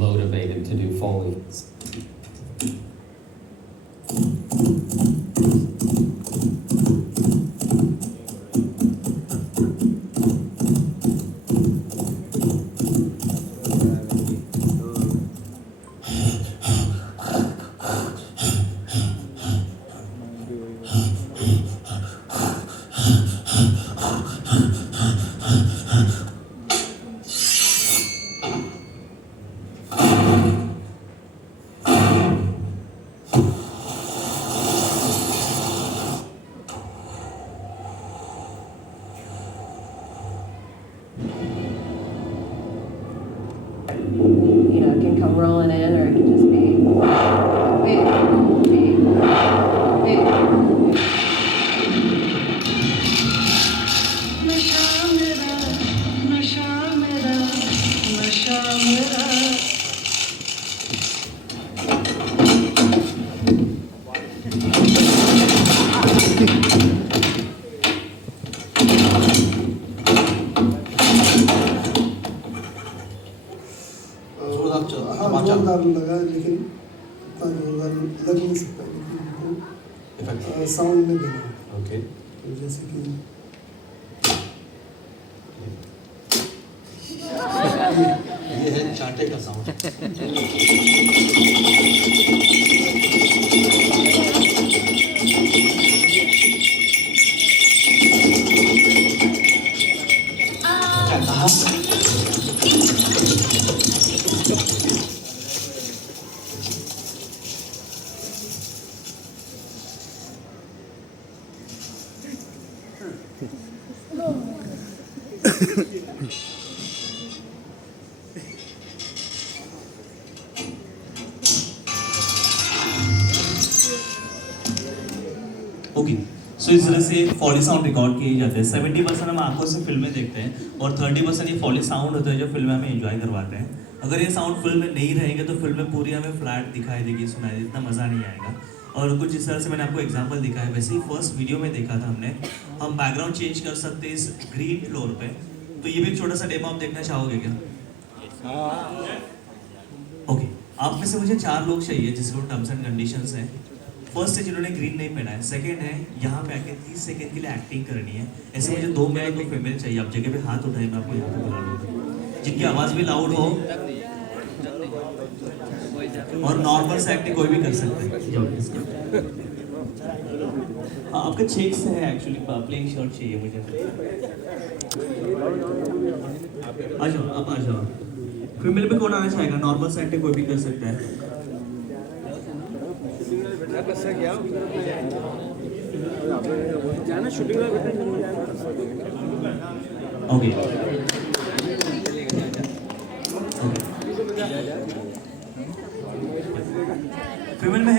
motivated to do Foley. You know, it can come rolling in, or it can just be big, big, big. नशा मेरा नशा मेरा नशा मेरा हाँ जोरदार लगा, लेकिन इतना जोरदार लग नहीं सकता, लेकिन साउंड में देना है। Okay. तो जैसे कि ये है चांटे का साउंड। ओके, सो इस तरह से फॉली साउंड रिकॉर्ड किए जाते हैं। 70% हम आंखों से फिल्में देखते हैं और 30% ये फॉली साउंड होता है जो फिल्में हमें एंजॉय करवाते हैं। अगर ये साउंड फिल्म में नहीं रहेंगे तो फिल्में पूरी हमें फ्लैट दिखाई देगी, सुनाई देगी, इतना मज़ा नहीं आएगा। और कुछ इस तरह से मैंने आपको एग्जांपल दिखाया है। वैसे ही फर्स्ट वीडियो में देखा था हमने, हम बैकग्राउंड चेंज कर सकते हैं इस ग्रीन फ्लोर पे। तो ये भी एक छोटा सा डेमो आप देखना चाहोगे क्या? ओके, आप में से मुझे 4 लोग चाहिए जिसको टर्म्स एंड कंडीशंस हैं। फर्स्ट है जिन्होंने ग्रीन नहीं पहना है, सेकंड है यहाँ पे आके 30 सेकंड के लिए एक्टिंग करनी है। ऐसे मुझे 2 मेल 2 फीमेल चाहिए। आप जगह पे हाथ उठाए, मैं आपको यहाँ पे बुला लूँगा। जिनकी आवाज़ भी लाउड हो और नॉर्मल से एक्टिंग कोई भी कर सकता है। हाँ, आपका चेक्स है एक्चुअली, प्लेन शर्ट चाहिए मुझे। आ जाओ, आप आ जाओ। फीमेल पे कौन आना चाहेगा? नॉर्मल से एक्टिंग कोई भी कर सकता है। ओके, फीमेल में है